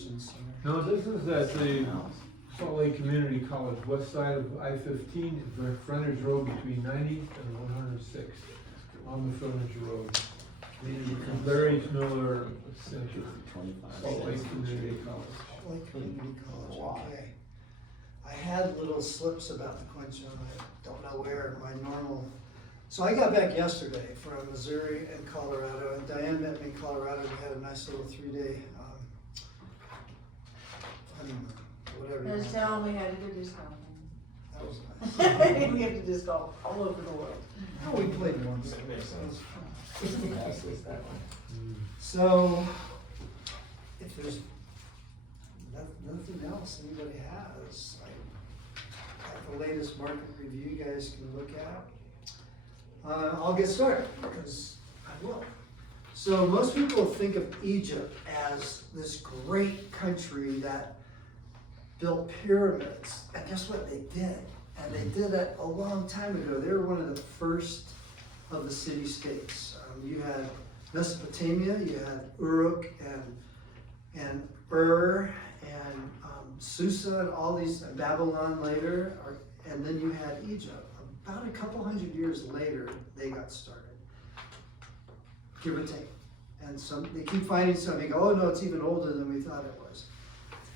Convention Center. No, this is at the Salt Lake Community College, west side of I-15, frontage road between 90th and 106th, on the frontage road. Larry Miller Center, Salt Lake Community College. Salt Lake Community College, okay. I had little slips about the coin zone, I don't know where in my normal. So I got back yesterday from Missouri and Colorado, and Diane met me in Colorado. We had a nice little 3-day honeymoon, whatever. you Just wanna tell call them it. we had to go disc golf. That was nice. We have to disc golf all over the world. Oh, we played once. So, if there's nothing else anybody has, I have the latest market review you guys can look at. I'll get started, because I will. So most people think of Egypt as this great country that built pyramids, and guess what they did? And they did that a long time ago. They were one of the first of the city-states. You had Mesopotamia, you had Uruk and Ur and Susa and all these, and Babylon later, and then you had Egypt. About a couple hundred years later, they got started, give or take. And they keep finding something, they go, oh no, it's even older than we thought it was.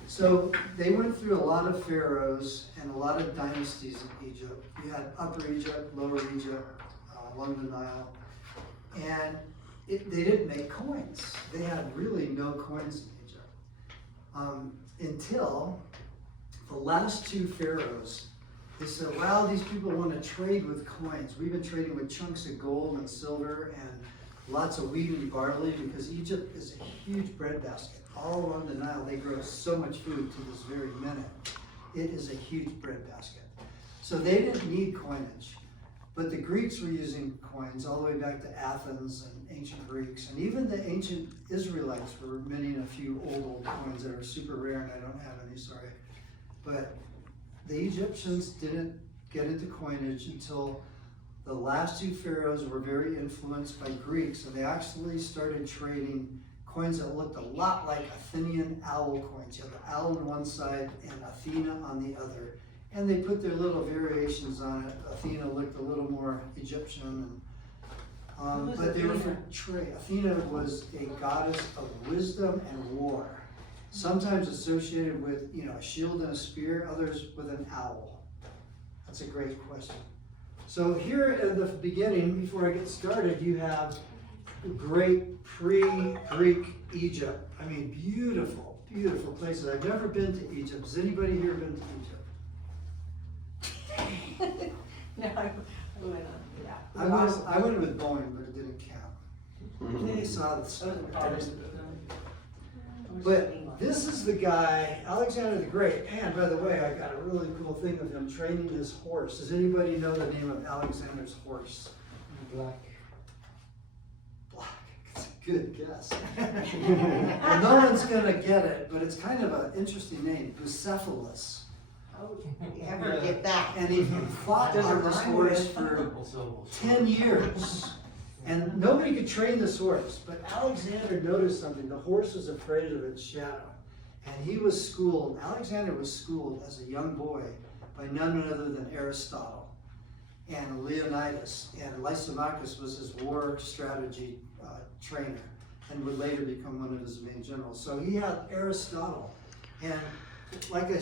So they went through a lot of pharaohs and a lot of dynasties in Egypt. You had Upper Egypt, Lower Egypt, along the Nile. And they didn't make coins. They had really no coins in Egypt. Until the last two pharaohs, they said, wow, these people want to trade with coins. We've been trading with chunks of gold and silver and lots of wheat and barley, because Egypt is a huge bread basket. All along the Nile, they grow so much food to this very minute. It is a huge bread basket. So they didn't need coinage. But the Greeks were using coins all the way back to Athens and ancient Greeks. And even the ancient Israelites were minting a few old coins that are super rare, and I don't have any, sorry. But the Egyptians didn't get into coinage until the last two pharaohs were very influenced by Greeks, and they actually started trading coins that looked a lot like Athenian owl coins. You have the owl on one side and Athena on the other. And they put their little variations on it. Athena looked a little more Egyptian, but they were for trade. Athena was a goddess of wisdom and war, sometimes associated with a shield and a spear, others with an owl. That's a great question. So here at the beginning, before I get started, you have great pre-Greek Egypt. I mean, beautiful, beautiful places. I've never been to Egypt. Has anybody here been to Egypt? No, I went on, yeah. I went with Boeing, but it didn't count. They saw the stuff. But this is the guy, Alexander the Great. And by the way, I got a really cool thing of him training his horse. Does anybody know the name of Alexander's horse? Black. Black. It's a good guess. Well, no one's going to get it, but it's kind of an interesting name, Bucephalus. Oh, you ever get that? And he fought on this horse for 10 years. And nobody could train this horse. But Alexander noticed something. The horse was afraid of its shadow. And he was schooled, Alexander was schooled as a young boy by none other than Aristotle and Leonidas. And Lysimachus was his war strategy trainer and would later become one of his main generals. So he had Aristotle. And like I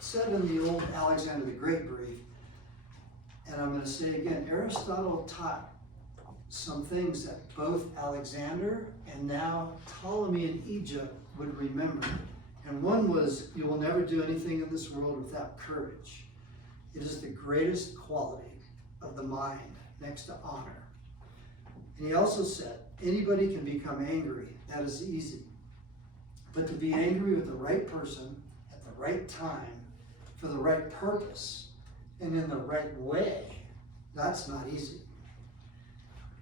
said in the old Alexander the Great brief, and I'm going to say again, Aristotle taught some things that both Alexander and now Ptolemy in Egypt would remember. And one was, you will never do anything in this world without courage. It is the greatest quality of the mind, next to honor. And he also said, anybody can become angry. That is easy. But to be angry with the right person at the right time, for the right purpose, and in the right way, that's not easy.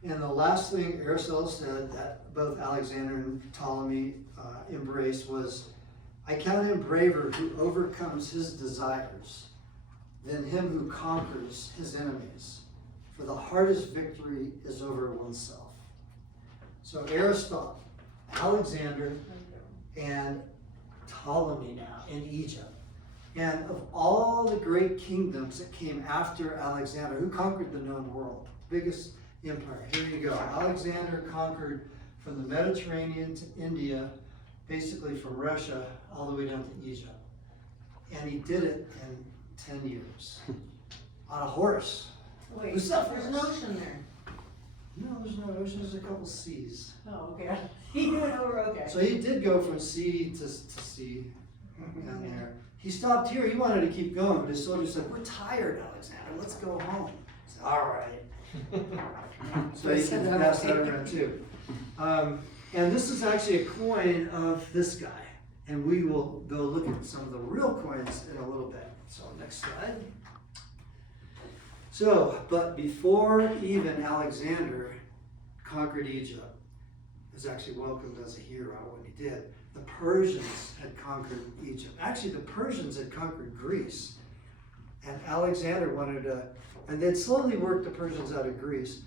And the last thing Aristotle said that both Alexander and Ptolemy embraced was, I count him braver who overcomes his desires than him who conquers his enemies. For the hardest victory is over oneself. So Aristotle, Alexander, and Ptolemy now in Egypt. And of all the great kingdoms that came after Alexander, who conquered the known world, biggest empire, here you go. Alexander conquered from the Mediterranean to India, basically from Russia all the way down to Egypt. And he did it in 10 years on a horse. Wait, Who's there's suffering? an ocean there. No, there's no ocean, there's a couple seas. Oh, okay. He went over, okay. So he did go from sea to sea down there. He stopped here, he wanted to keep going, but his soldiers said, "We're tired, Alexander, let's go home." He said, "All right." So he can pass that around too. And this is actually a coin of this guy. And we will go look at some of the real coins in a little bit. So next slide. So, but before even Alexander conquered Egypt, he was actually welcomed as a hero when he did. The Persians had conquered Egypt. Actually, the Persians had conquered Greece. And Alexander wanted to, and they'd slowly worked the Persians out of Greece,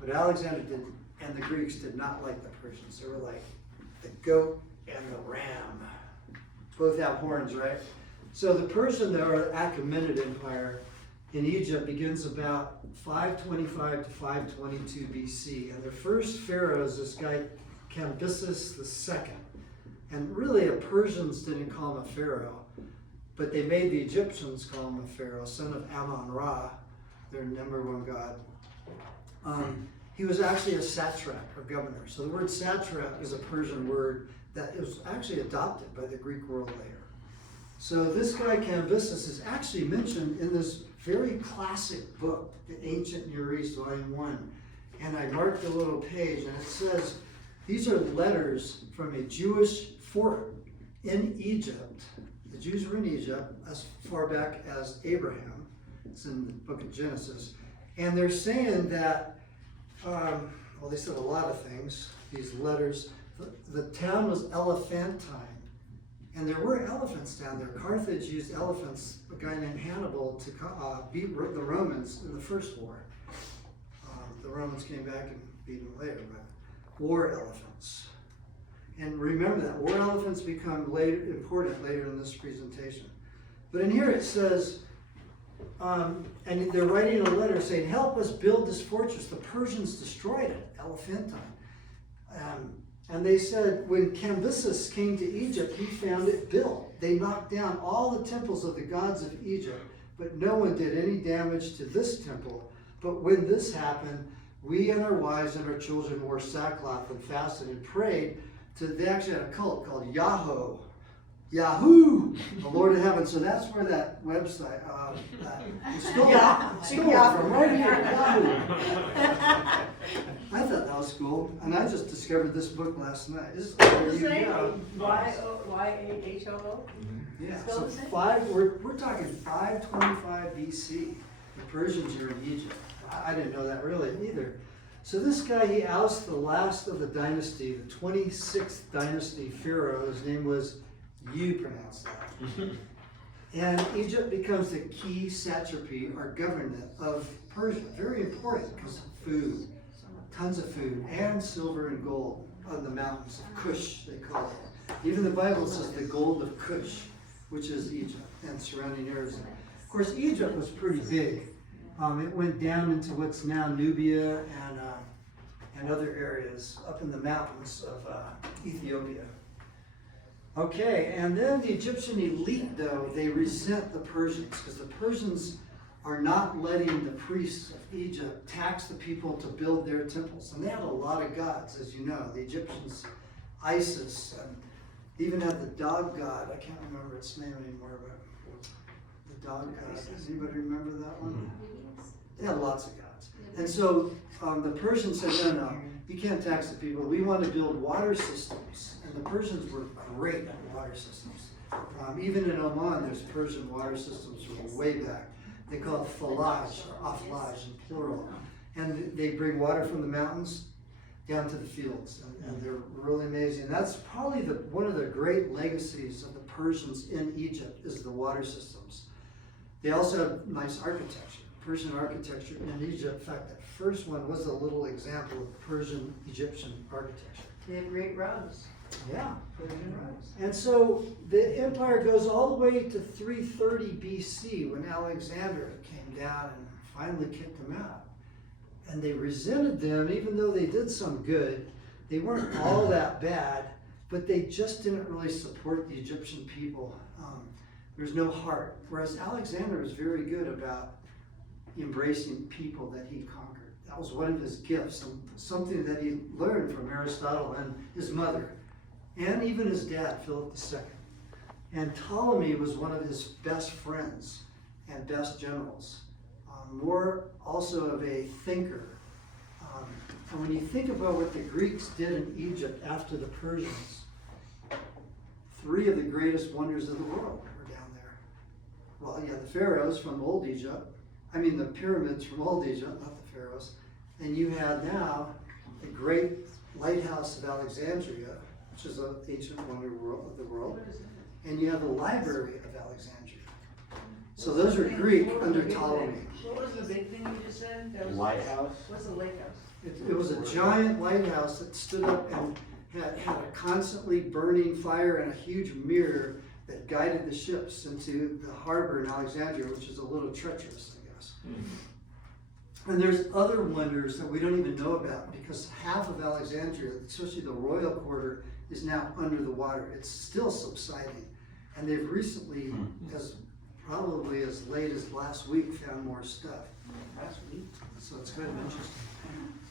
but Alexander did, and the Greeks did not like the Persians. They were like the goat and the ram. Both have horns, right? So the Persian, or Achaemenid Empire in Egypt begins about 525 to 522 BC. And their first pharaoh is this guy, Cambyses II. And really, the Persians didn't call him a pharaoh, but they made the Egyptians call him a pharaoh, son of Amun-Ra, their number one god. He was actually a satrap, or governor. So the word satrap is a Persian word that was actually adopted by the Greek world later. So this guy Cambyses is actually mentioned in this very classic book, The Ancient Near East, Volume 1. And I marked a little page, and it says, these are letters from a Jewish fort in Egypt. The Jews were in Egypt as far back as Abraham. It's in the book of Genesis. And they're saying that, well, they said a lot of things, these letters. The town was Elephantine, and there were elephants down there. Carthage used elephants, a guy named Hannibal, to beat the Romans in the first war. The Romans came back and beat them later, but war elephants. And remember that, war elephants become important later in this presentation. But in here it says, and they're writing a letter saying, "Help us build this fortress. The Persians destroyed it," Elephantine. And they said, when Cambyses came to Egypt, he found it built. They knocked down all the temples of the gods of Egypt, but no one did any damage to this temple. But when this happened, we and our wives and our children wore sackcloth and fasted and prayed to, they actually had a cult called Yahoo, the Lord of Heaven. So that's where that website, stole it from right here, Yahoo. I thought that was cool, and I just discovered this book last night. This is What's the you name? go. Y-A-H-O-O? Yeah, Spell so the same? we're talking 525 BC. The Persians are in Egypt. I didn't know that really either. So this guy, he ousts the last of the dynasty, the 26th dynasty pharaoh. His name was, you pronounce that. And Egypt becomes the key satrapy or government of Persia. Very important because of food, tons of food, and silver and gold on the mountains of Kush, they call it. Even the Bible says the gold of Kush, which is Egypt and surrounding areas. Of course, Egypt was pretty big. It went down into what's now Nubia and other areas up in the mountains of Ethiopia. Okay, and then the Egyptian elite, though, they resent the Persians because the Persians are not letting the priests of Egypt tax the people to build their temples. And they had a lot of gods, as you know. The Egyptians, Isis, and even had the dog god. I can't remember its name anymore, but the dog god. Does anybody remember that one? They had lots of gods. And so the Persians said, no, you can't tax the people. We want to build water systems. And the Persians were great at water systems. Even in Oman, there's Persian water systems from way back. They call it falaj, or aflaj in plural. And they bring water from the mountains down to the fields. And they're really amazing. And that's probably one of the great legacies of the Persians in Egypt is the water systems. They also have nice architecture. Persian architecture in Egypt. In fact, that first one was a little example of Persian Egyptian architecture. They have great roads. Yeah. Persian rose. And so the empire goes all the way to 330 BC when Alexander came down and finally kicked them out. And they resented them, even though they did some good. They weren't all that bad, but they just didn't really support the Egyptian people. There's no heart. Whereas Alexander was very good about embracing people that he conquered. That was one of his gifts, and something that he learned from Aristotle and his mother, and even his dad, Philip II. And Ptolemy was one of his best friends and best generals. More also of a thinker. And when you think about what the Greeks did in Egypt after the Persians, 3 of the greatest wonders of the world were down there. Well, you had the pharaohs from old Egypt. I mean the pyramids from old Egypt, not the pharaohs. And you had now the great lighthouse of Alexandria, which is an ancient wonder of the world. And you have the library of Alexandria. So those are Greek under Ptolemy. What was the big thing you just said? That was- Lighthouse? What's a lighthouse? It was a giant lighthouse that stood up and had a constantly burning fire and a huge mirror that guided the ships into the harbor in Alexandria, which is a little treacherous, I guess. And there's other wonders that we don't even know about because half of Alexandria, especially the royal quarter, is now under the water. It's still subsiding. And they've recently, as probably as late as last week, found more stuff. Last week. So it's kind of interesting.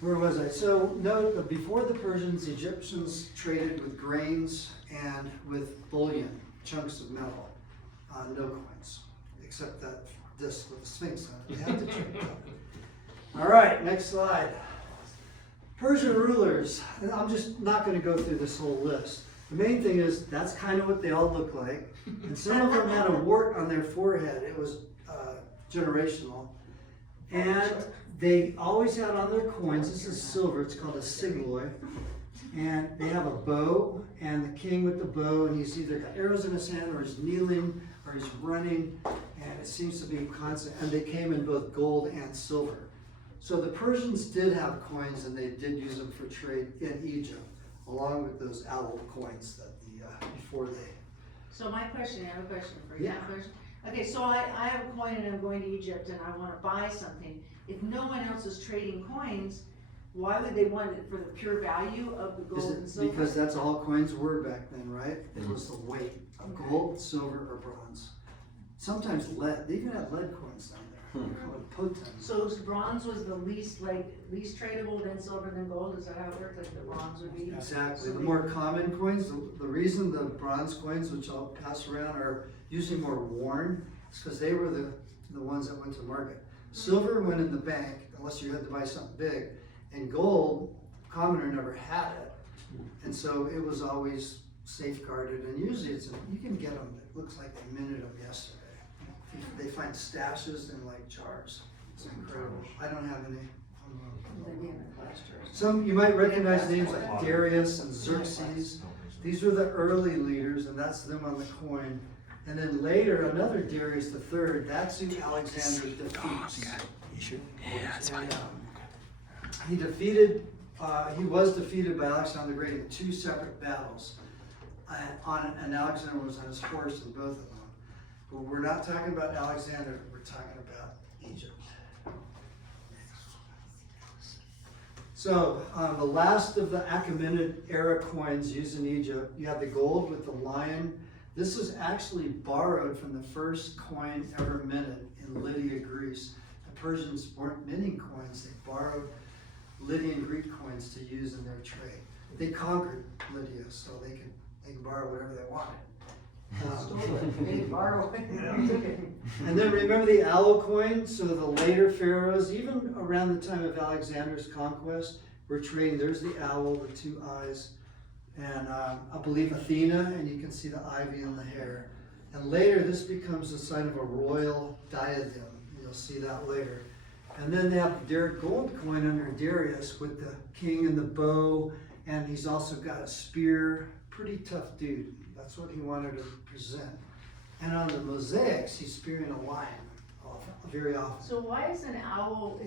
Where was I? So note that before the Persians, the Egyptians traded with grains and with bullion, chunks of metal, no coins, except that disc with the Sphinx on it. You had to trade that. All right, next slide. Persian rulers, and I'm just not going to go through this whole list. The main thing is that's kind of what they all look like. And some of them had a wart on their forehead. It was generational. And they always had on their coins, this is silver, it's called a sigloi. And they have a bow, and the king with the bow, and he's either got arrows in his hand, or he's kneeling, or he's running, and it seems to be constant. And they came in both gold and silver. So the Persians did have coins, and they did use them for trade in Egypt, along with those owl coins that before they. So my question, I have a question for you. Yeah. Okay, so I have a coin and I'm going to Egypt and I want to buy something. If no one else is trading coins, why would they want it for the pure value of the gold and silver? Because that's all coins were back then, right? It was the weight of gold, silver, or bronze. Sometimes lead. They even had lead coins down there. They're called potens. So bronze was the least tradable, then silver, then gold. Is that how it worked? Like the bronze would be? Exactly. The more common coins, the reason the bronze coins, which I'll pass around, are usually more worn, is because they were the ones that went to market. Silver went in the bank, unless you had to buy something big, and gold, commoner never had it. And so it was always safeguarded, and usually you can get them, it looks like they minted them yesterday. They find stashes in like jars. It's incredible. I don't have any. Some, you might recognize names like Darius and Xerxes. These were the early leaders, and that's them on the coin. And then later, another Darius III, that's who Alexander defeats. He was defeated by Alexander the Great in 2 separate battles. And Alexander was on his horse in both of them. But we're not talking about Alexander, we're talking about Egypt. So the last of the Achaemenid era coins used in Egypt, you have the gold with the lion. This is actually borrowed from the first coin ever minted in Lydia, Greece. The Persians weren't minting coins, they borrowed Lydian Greek coins to use in their trade. They conquered Lydia, so they could borrow whatever they wanted. They borrow it. And then remember the owl coin? So the later pharaohs, even around the time of Alexander's conquest, were trading. There's the owl, the 2 eyes, and I believe Athena, and you can see the ivy in the hair. And later this becomes a sign of a royal diadem. You'll see that later. And then they have their gold coin under Darius with the king and the bow, and he's also got a spear. Pretty tough dude. That's what he wanted to present. And on the mosaics, he's spearing a lion very often. So why is an owl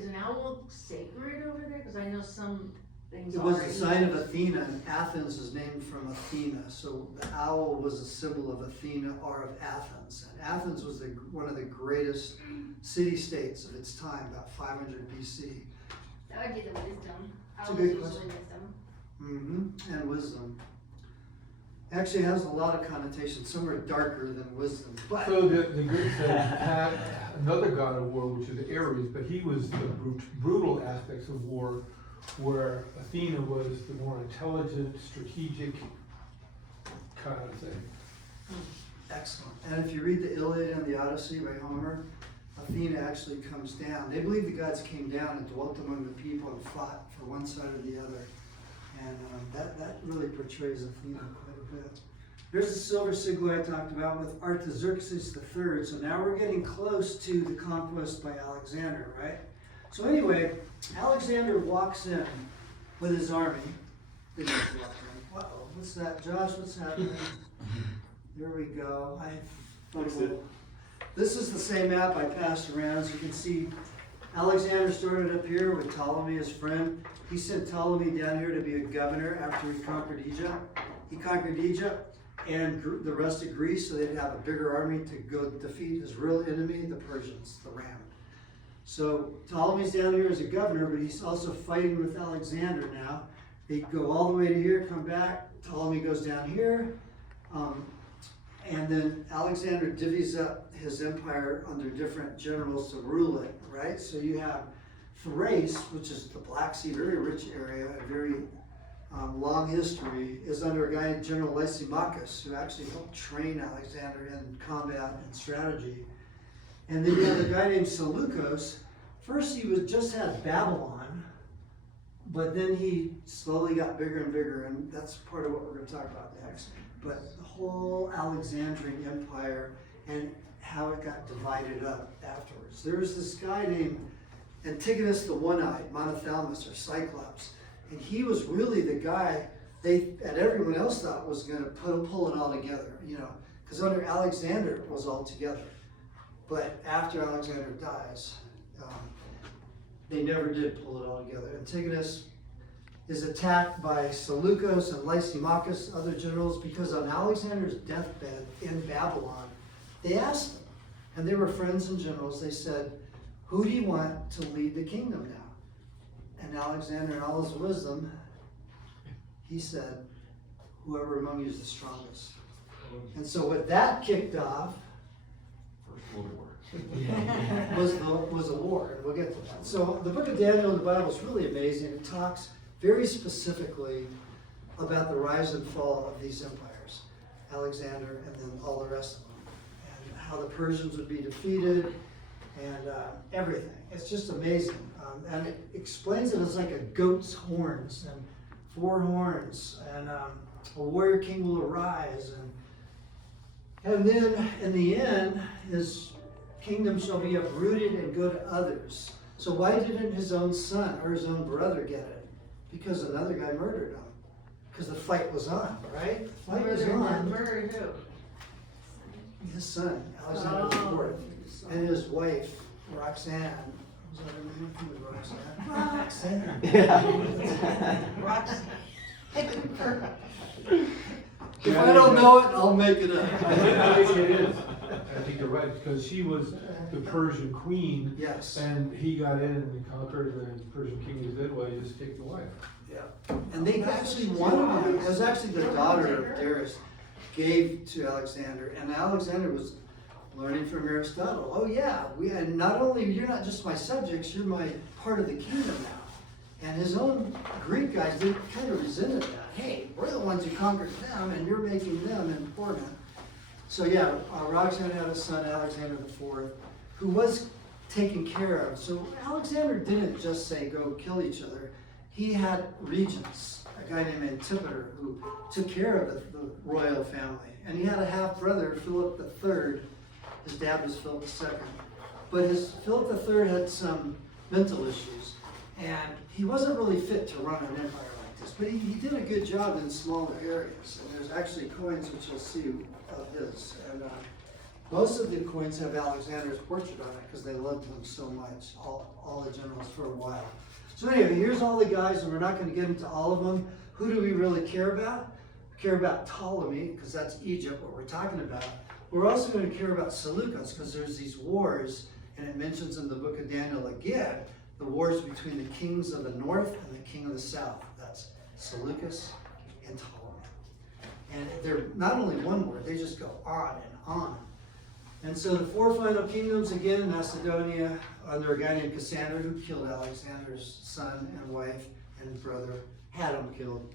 sacred over there? Because I know some things It was are the in sign of Egypt. Athena, and Athens is named from Athena. So the owl was a symbol of Athena or of Athens. And Athens was one of the greatest city-states of its time, about 500 BC. That would be the wisdom. It's a Owls good usually question. wisdom. And wisdom. Actually, it has a lot of connotations. Some are darker than wisdom, but So the Greeks had another god of war, which is Ares, but he was the brutal aspects of war, where Athena was the more intelligent, strategic kind of thing. excellent. And if you read the Iliad and the Odyssey by Homer, Athena actually comes down. They believe the gods came down and dwelt among the people and fought for one side or the other. And that really portrays Athena quite a bit. There's the silver sigil I talked about with Artaxerxes III. So now we're getting close to the conquest by Alexander, right? So anyway, Alexander walks in with his army. Uh-oh, what's that? Josh, what's happening? There we go. This is the same map I passed around. As you can see, Alexander started up here with Ptolemy, his friend. He sent Ptolemy down here to be a governor after he conquered Egypt. He conquered Egypt and the rest of Greece, so they'd have a bigger army to go defeat his real enemy, the Persians, the Ram. So Ptolemy's down here as a governor, but he's also fighting with Alexander now. They go all the way to here, come back. Ptolemy goes down here. And then Alexander divvies up his empire under different generals to rule it, right? So you have Thrace, which is the Black Sea, very rich area, a very long history, is under a guy named General Lysimachus, who actually helped train Alexander in combat and strategy. And then you have a guy named Seleucus. First he just had Babylon, but then he slowly got bigger and bigger, and that's part of what we're going to talk about next. But the whole Alexandrian Empire and how it got divided up afterwards. There was this guy named Antigonus the One-Eyed, Monothelmus, or Cyclops, and he was really the guy and everyone else thought was going to pull it all together, because under Alexander it was all together. But after Alexander dies, they never did pull it all together. Antigonus is attacked by Seleucus and Lysimachus, other generals, because on Alexander's deathbed in Babylon, they asked him, and they were friends and generals, they said, who do you want to lead the kingdom now? And Alexander, in all his wisdom, he said, whoever among you is the strongest. And so what that kicked off was a war, and we'll get to that. So the book of Daniel in the Bible is really amazing. It talks very specifically about the rise and fall of these empires, Alexander and then all the rest of them, and how the Persians would be defeated and everything. It's just amazing. And it explains it as like a goat's horns and 4 horns, and a warrior king will arise, and then in the end, his kingdom shall be uprooted and go to others. So why didn't his own son or his own brother get it? Because another guy murdered him. Because the fight was on, right? The fight was on. Murdered who? His son, Alexander IV, and his wife, Roxanne. Was that her name? Who was Roxanne? Roxanne. If I don't know it, I'll make it up. I think it is. I think you're right, because she was the Persian queen. Yes. And he got in and conquered, and the Persian king was dead, well, he just take the wife. Yeah. And they actually wanted him. It was actually the daughter of Darius gave to Alexander, and Alexander was learning from Aristotle. Oh yeah, and not only, you're not just my subjects, you're my part of the kingdom now. And his own Greek guys, they kind of resented that. Hey, we're the ones who conquered them, and you're making them important. So yeah, Roxanne had a son, Alexander IV, who was taken care of. So Alexander didn't just say go kill each other. He had regents, a guy named Antipater, who took care of the royal family. And he had a half-brother, Philip III. His dad was Philip II. But Philip III had some mental issues, and he wasn't really fit to run an empire like this. But he did a good job in smaller areas. And there's actually coins which you'll see of his. And most of the coins have Alexander's portrait on it because they loved him so much, all the generals for a while. So anyway, here's all the guys, and we're not going to get into all of them. Who do we really care about? We care about Ptolemy, because that's Egypt, what we're talking about. We're also going to care about Seleucus, because there's these wars, and it mentions in the book of Daniel again, the wars between the kings of the north and the king of the south. That's Seleucus and Ptolemy. And they're not only one war, they just go on and on. And so the four final kingdoms, again, Macedonia, under a guy named Cassander, who killed Alexander's son and wife and brother, had him killed.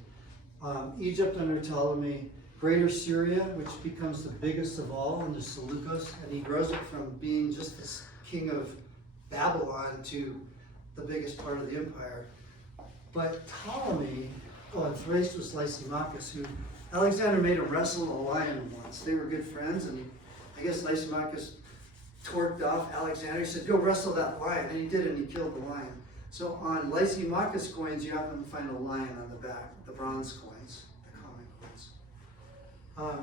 Egypt under Ptolemy, Greater Syria, which becomes the biggest of all under Seleucus, and he grows it from being just this king of Babylon to the biggest part of the empire. But Ptolemy, and Thrace was Lysimachus, who Alexander made him wrestle a lion once. They were good friends, and I guess Lysimachus torqued off Alexander. He said, go wrestle that lion, and he did, and he killed the lion. So on Lysimachus coins, you often find a lion on the back, the bronze coins, the common coins.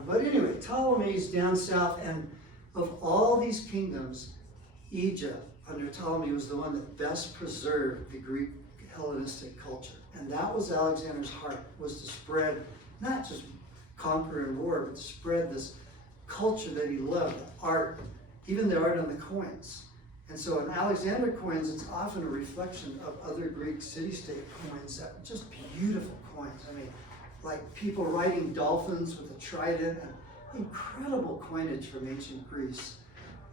But anyway, Ptolemy's down south, and of all these kingdoms, Egypt under Ptolemy was the one that best preserved the Greek Hellenistic culture. And that was Alexander's heart, was to spread, not just conquer and war, but to spread this culture that he loved, the art, even the art on the coins. And so in Alexander coins, it's often a reflection of other Greek city-state coins that were just beautiful coins. I mean, like people riding dolphins with a trident, and incredible coinage from ancient Greece.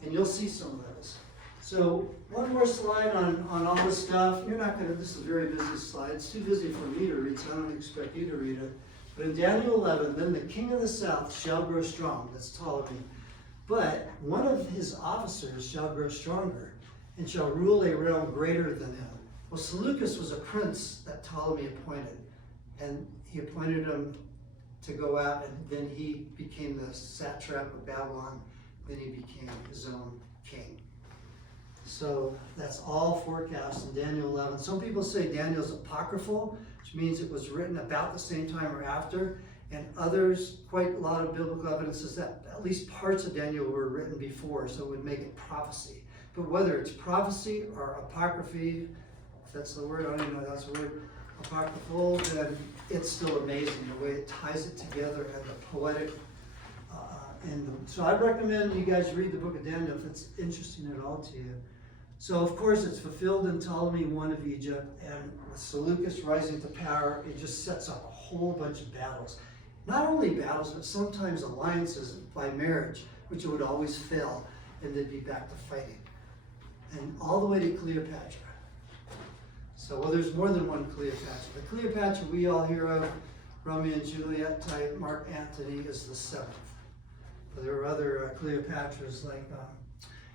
And you'll see some of those. So one more slide on all this stuff. You're not gonna, this is a very busy slide. It's too busy for me to read, so I don't expect you to read it. But in Daniel 11, then the king of the south shall grow strong. That's Ptolemy. But one of his officers shall grow stronger and shall rule a realm greater than him. Well, Seleucus was a prince that Ptolemy appointed. And he appointed him to go out, and then he became the satrap of Babylon. Then he became his own king. So that's all forecast in Daniel 11. Some people say Daniel's apocryphal, which means it was written about the same time or after. And others, quite a lot of biblical evidence is that at least parts of Daniel were written before, so it would make it prophecy. But whether it's prophecy or apocryphy, if that's the word, I don't even know if that's the word, apocryphal, then it's still amazing the way it ties it together and the poetic. So I'd recommend you guys read the book of Daniel if it's interesting at all to you. So of course it's fulfilled in Ptolemy I of Egypt, and with Seleucus rising to power, it just sets up a whole bunch of battles. Not only battles, but sometimes alliances by marriage, which would always fail, and they'd be back to fighting. And all the way to Cleopatra. So, well, there's more than one Cleopatra. The Cleopatra we all hear of, Romeo and Juliet type, Mark Antony is the seventh. But there are other Cleopatras like,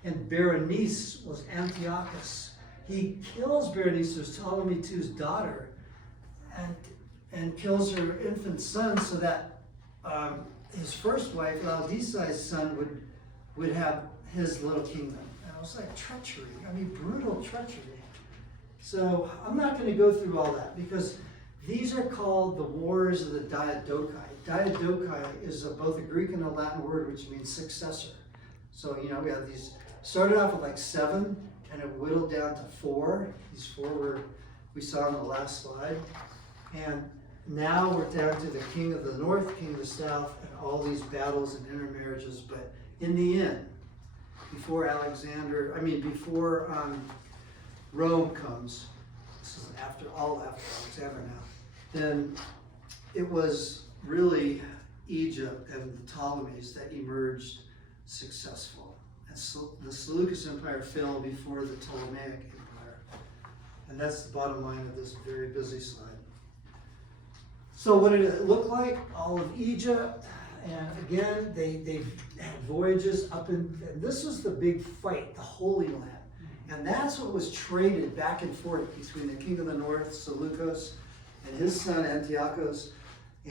and Berenice was Antiochus. He kills Berenice, who's Ptolemy II's daughter, and kills her infant son so that his first wife, Laodicea's son, would have his little kingdom. And it was like treachery, I mean brutal treachery. So I'm not going to go through all that because these are called the Wars of the Diadochi. Diadochi is both a Greek and a Latin word which means successor. So, you know, we have these, started off with like 7 and it whittled down to 4. These 4 we saw on the last slide. And now we're down to the king of the north, king of the south, and all these battles and intermarriages. But in the end, before Rome comes, this is after Alexander now, then it was really Egypt and the Ptolemies that emerged successful. And so the Seleucus Empire fell before the Ptolemaic Empire. And that's the bottom line of this very busy slide. So what did it look like? All of Egypt, and again, they had voyages up in, and this was the big fight, the Holy Land. And that's what was traded back and forth between the king of the north, Seleucus, and his son Antiochus,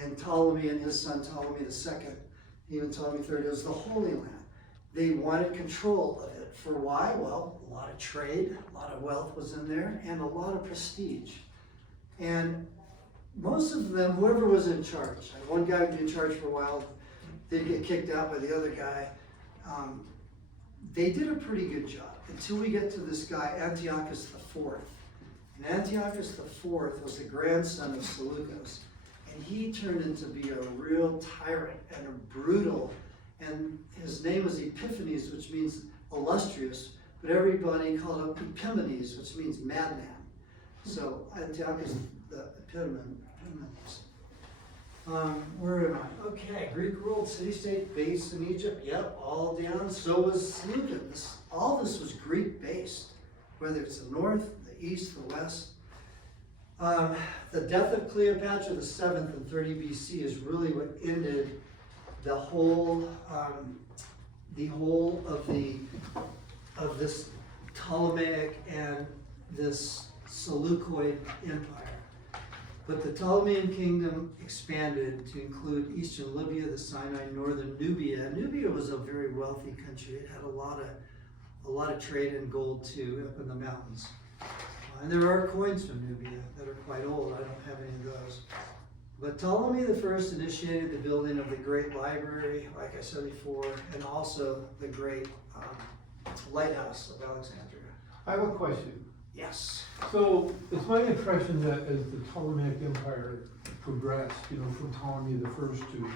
and Ptolemy and his son Ptolemy II, even Ptolemy III. It was the Holy Land. They wanted control of it. For why? Well, a lot of trade, a lot of wealth was in there, and a lot of prestige. And most of them, whoever was in charge, like one guy would be in charge for a while, they'd get kicked out by the other guy. They did a pretty good job until we get to this guy, Antiochus IV. And Antiochus IV was the grandson of Seleucus. And he turned into be a real tyrant and a brutal, and his name was Epiphanes, which means illustrious, but everybody called him Epimanes, which means madman. So Antiochus the Epimanes. Where am I? Okay, Greek ruled city-state based in Egypt. Yep, all down. So was Seleucus. All this was Greek based, whether it's the north, the east, the west. The death of Cleopatra the 7th in 30 BC is really what ended the whole of this Ptolemaic and this Seleucid empire. But the Ptolemean kingdom expanded to include eastern Libya, the Sinai, northern Nubia. Nubia was a very wealthy country. It had a lot of trade in gold too, up in the mountains. And there are coins from Nubia that are quite old. I don't have any of those. But Ptolemy I initiated the building of the great library, like I said before, and also the great lighthouse of Alexandria. I have a question. Yes. So it's my impression that as the Ptolemaic Empire progressed, from Ptolemy the First to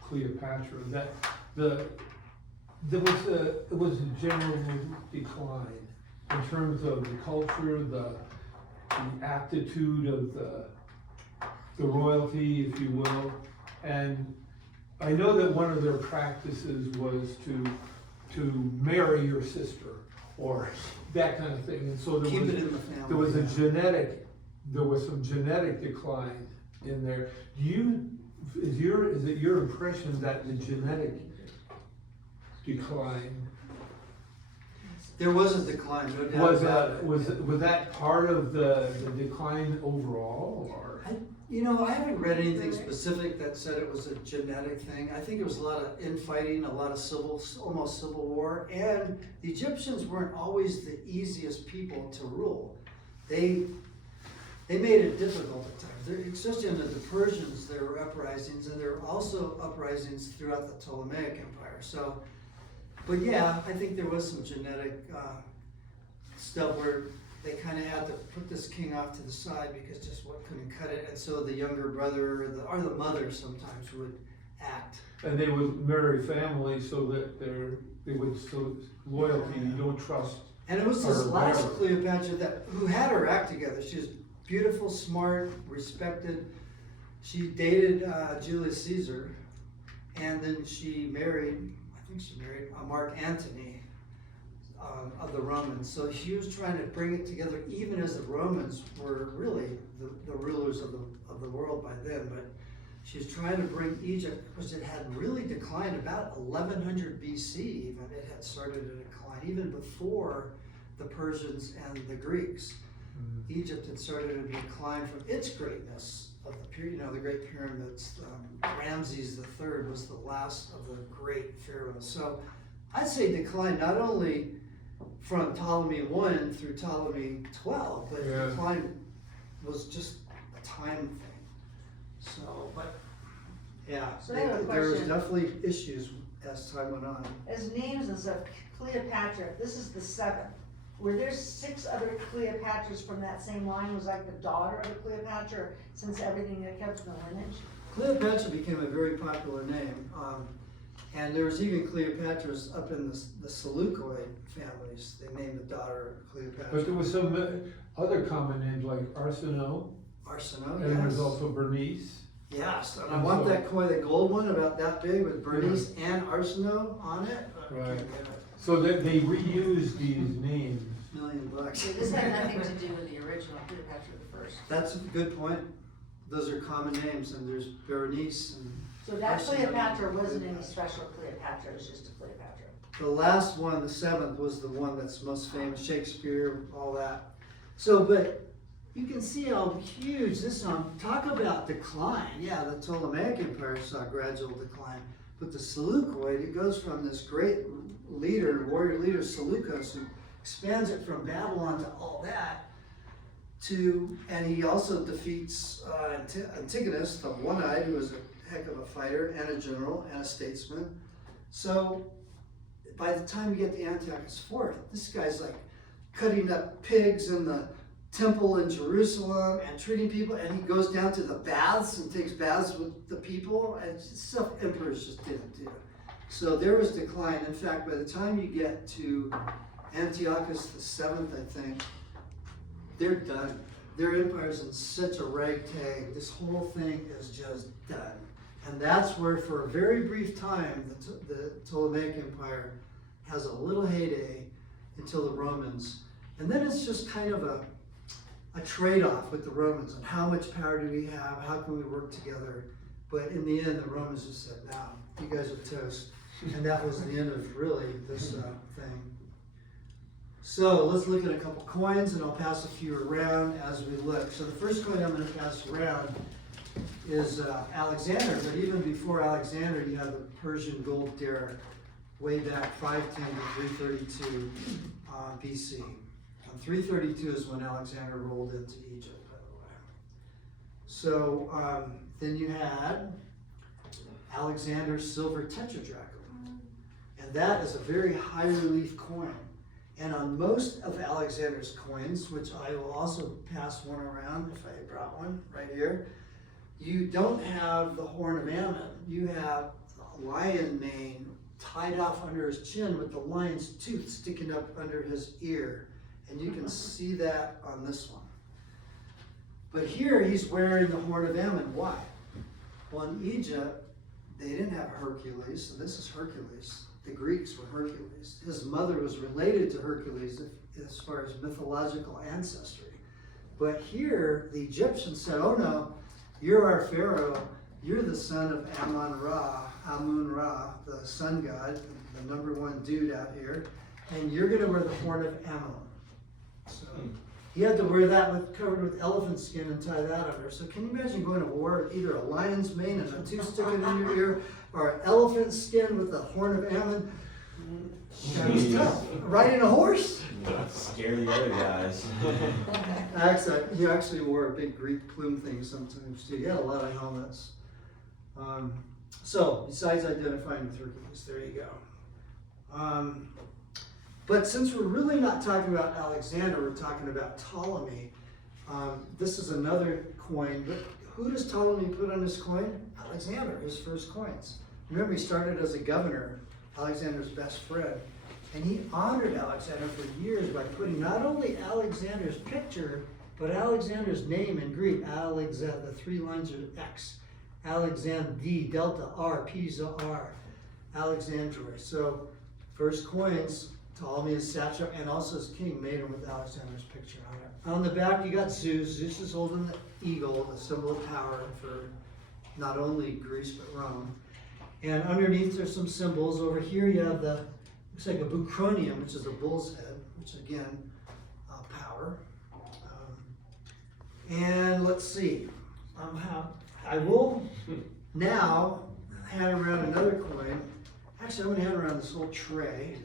Cleopatra, that there was a general decline in terms of the culture, the aptitude of the royalty, if you will. And I know that one of their practices was to marry your sister or that kind of thing. And so there was some genetic decline in there. Is it your impression that the genetic decline There was a decline, no doubt about it. was that part of the decline overall, or? I haven't read anything specific that said it was a genetic thing. I think it was a lot of infighting, a lot of almost civil war, and the Egyptians weren't always the easiest people to rule. They made it difficult at times. Especially under the Persians, there were uprisings, and there were also uprisings throughout the Ptolemaic Empire. So, but yeah, I think there was some genetic stuff where they kind of had to put this king off to the side because just what couldn't cut it, and so the younger brother or the mother sometimes would act. And they would marry family so that they would loyalty, you don't trust. And it was this last Cleopatra who had her act together. She was beautiful, smart, respected. She dated Julius Caesar, and then she married Mark Antony of the Romans. So she was trying to bring it together, even as the Romans were really the rulers of the world by then. But she was trying to bring Egypt, which it had really declined about 1100 BC even. It had started to decline even before the Persians and the Greeks. Mm-hmm. Egypt had started to decline from its greatness of the period, the Great Pyramids. Ramses III was the last of the great pharaohs. So I'd say decline not only from Ptolemy I through Ptolemy XII, but decline was just a time thing. So, but yeah, So I have a there was question. definitely issues as time went on. As names and stuff, Cleopatra, this is the 7th. Were there 6 other Cleopatras from that same line? Was like the daughter of a Cleopatra, since everything that kept the lineage? Cleopatra became a very popular name, and there was even Cleopatras up in the Seleucid families. They named the daughter Cleopatra. But there was some other common names like Arsinoe, Arsinoe, and yes. there's also Bernice. Yes, and I want that coin, that gold one about that big with Bernice and Arsinoe on it. Right. So they reused these names. $1 million. So this had nothing to do with the original Cleopatra the First. That's a good point. Those are common names, and there's Berenice and. So that Cleopatra wasn't any special Cleopatra, it was just a Cleopatra. The last one, the 7th, was the one that's most famous, Shakespeare, all that. So, but you can see how huge this is. Talk about decline. Yeah, the Ptolemaic Empire saw gradual decline, but the Seleucid, it goes from this great warrior leader, Seleucus, who expands it from Babylon to all that, and he also defeats Antigonus, the one-eyed, who was a heck of a fighter and a general and a statesman. So by the time you get to Antiochus IV, this guy's like cutting up pigs in the temple in Jerusalem and treating people, and he goes down to the baths and takes baths with the people, and stuff emperors just didn't do. So there was decline. In fact, by the time you get to Antiochus VII, I think, they're done. Their empire's in such a ragtag. This whole thing is just done. And that's where, for a very brief time, the Ptolemaic Empire has a little heyday until the Romans. And then it's just kind of a trade-off with the Romans on how much power do we have, how can we work together. But in the end, the Romans just said, no, you guys are toast. And that was the end of really this thing. So let's look at a couple coins, and I'll pass a few around as we look. So the first coin I'm going to pass around is Alexander, but even before Alexander, you have the Persian gold derrick, way back 510 to 332 BC. And 332 is when Alexander rolled into Egypt, by the way. So then you had Alexander's silver tetradrachm, and that is a very high relief coin. And on most of Alexander's coins, which I will also pass one around if I brought one right here, you don't have the horn of Ammon. You have a lion mane tied off under his chin with the lion's tooth sticking up under his ear. And you can see that on this one. But here he's wearing the horn of Ammon. Why? Well, in Egypt, they didn't have Hercules, so this is Hercules. The Greeks were Hercules. His mother was related to Hercules as far as mythological ancestry. But here, the Egyptians said, oh no, you're our pharaoh. You're the son of Amun-Ra, the sun god, the number one dude out here. And you're going to wear the horn of Ammon. So he had to wear that covered with elephant skin and tie that under. So can you imagine going to war with either a lion's mane and a tooth sticking in your ear, or an elephant skin with the horn of Ammon? That was tough. Riding a horse? Scare the other guys. He actually wore a big Greek plume thing sometimes too. He had a lot of helmets. So besides identifying with Hercules, there you go. But since we're really not talking about Alexander, we're talking about Ptolemy. This is another coin. But who does Ptolemy put on his coin? Alexander, his first coins. Remember, he started as a governor, Alexander's best friend. And he honored Alexander for years by putting not only Alexander's picture, but Alexander's name in Greek. Alexander, the three lines of X. Alexander, delta R, Pisa R. Alexandrois. So, first coins, Ptolemy as satrap and also as king made them with Alexander's picture on it. On the back you got Zeus. Zeus is holding the eagle, the symbol of power for not only Greece but Rome. And underneath there's some symbols. Over here you have looks like a bucronium, which is a bull's head, which again, power. And let's see, I will now hand around another coin. Actually, I'm going to hand around this whole tray.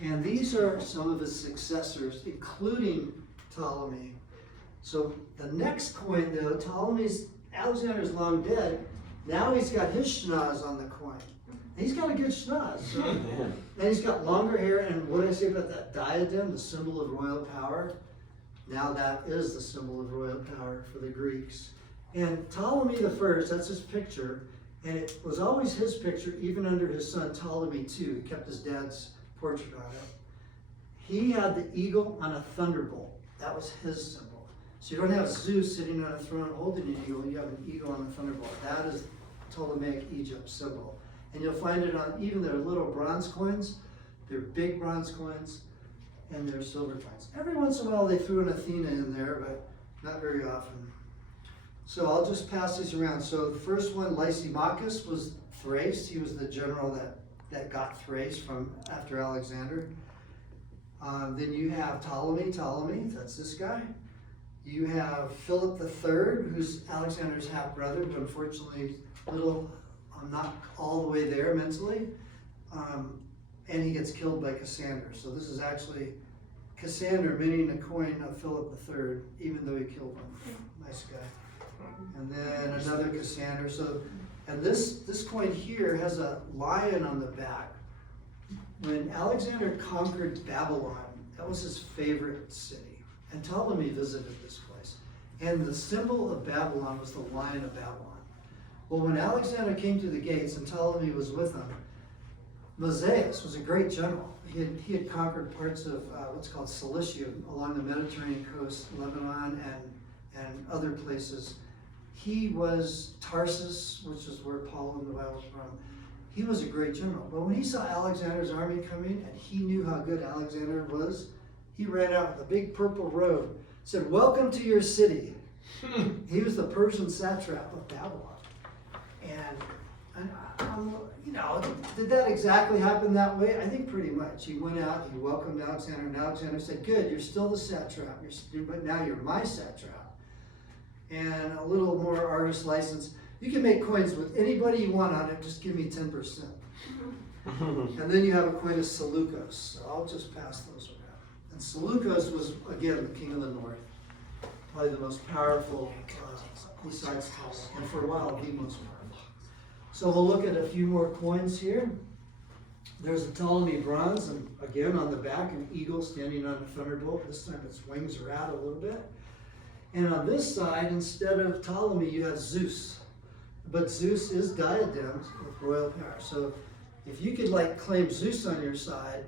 And these are some of his successors, including Ptolemy. So the next coin, though, Alexander's long dead. Now he's got his schnoz on the coin. And he's got a good schnoz. So. And he's got longer hair. And what did I say about that diadem, the symbol of royal power? Now that is the symbol of royal power for the Greeks. And Ptolemy the First, that's his picture. And it was always his picture, even under his son Ptolemy II. He kept his dad's portrait on it. He had the eagle on a thunderbolt. That was his symbol. So you don't have Zeus sitting on a throne holding an eagle, you have an eagle on a thunderbolt. That is Ptolemaic Egypt symbol. And you'll find it on even their little bronze coins. They're big bronze coins, and they're silver coins. Every once in a while they threw an Athena in there, but not very often. So I'll just pass these around. So the first one, Lysimachus, was Thrace. He was the general that got Thrace from after Alexander. Then you have Ptolemy, that's this guy. You have Philip III, who's Alexander's half-brother, but unfortunately not all the way there mentally. And he gets killed by Cassander. So this is actually Cassander minting a coin of Philip III, even though he killed him. Nice guy. And then another Cassander. And this coin here has a lion on the back. When Alexander conquered Babylon, that was his favorite city. And Ptolemy visited this place. And the symbol of Babylon was the Lion of Babylon. Well, when Alexander came to the gates and Ptolemy was with him, Mosaius was a great general. He had conquered parts of what's called Cilicia along the Mediterranean coast, Lebanon, and other places. He was Tarsus, which is where Paul in the Bible is from. He was a great general. But when he saw Alexander's army coming, and he knew how good Alexander was, he ran out with a big purple robe, said, "Welcome to your city." He was the Persian satrap of Babylon. And you know, did that exactly happen that way? I think pretty much. He went out, he welcomed Alexander, and Alexander said, "Good, you're still the satrap, but now you're my satrap." And a little more artist license. You can make coins with anybody you want on it, just give me 10%. And then you have a coin of Seleucus. So I'll just pass those around. And Seleucus was, again, the king of the north. Probably the most powerful, besides Ptolemy, and for a while, the most powerful. So we'll look at a few more coins here. There's a Ptolemy bronze, and again, on the back, an eagle standing on a thunderbolt. This time its wings are out a little bit. And on this side, instead of Ptolemy, you have Zeus. But Zeus is diademed with royal power. So if you could like claim Zeus on your side,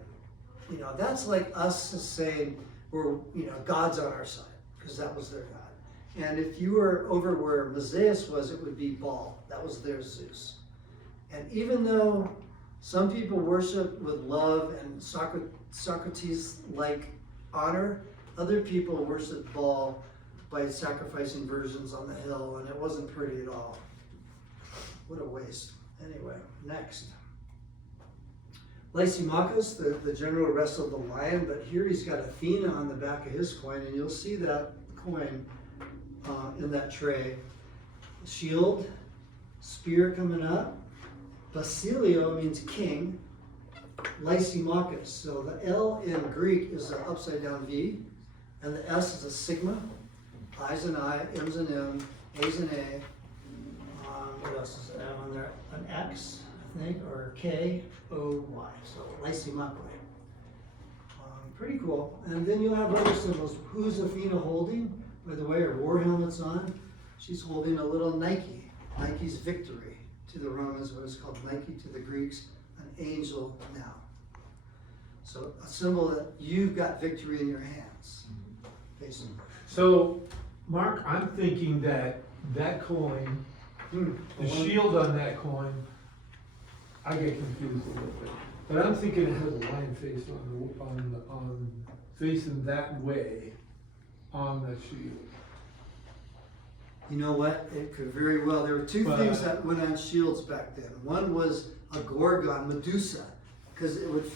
you know, that's like us saying we're, you know, God's on our side, because that was their God. And if you were over where Mosaius was, it would be Baal. That was their Zeus. And even though some people worship with love and Socrates-like honor, other people worship Baal by sacrificing virgins on the hill, and it wasn't pretty at all. What a waste. Anyway, next. Lysimachus, the general wrestled the lion, but here he's got Athena on the back of his coin, and you'll see that coin in that tray. Shield, spear coming up. Basilio means king. Lysimachus. So the L in Greek is an upside down V, and the S is a sigma. I's an I, M's an M, A's an A. What else does it have on there? An X, I think, or K-O-Y. So Lysimachus. Pretty cool. And then you'll have other symbols. Who's Athena holding? By the way, her war helmet's on. She's holding a little Nike. Nike's victory. To the Romans, what is called Nike. To the Greeks, an angel now. So a symbol that you've got victory in your hands. Basically. So, Mark, I'm thinking that coin, the shield on that coin, I get confused a little bit. But I'm thinking it has a lion face on facing that way on the shield. You know what? It could very well. There were two things that went on shields back then. One was a gorgon, Medusa, because it would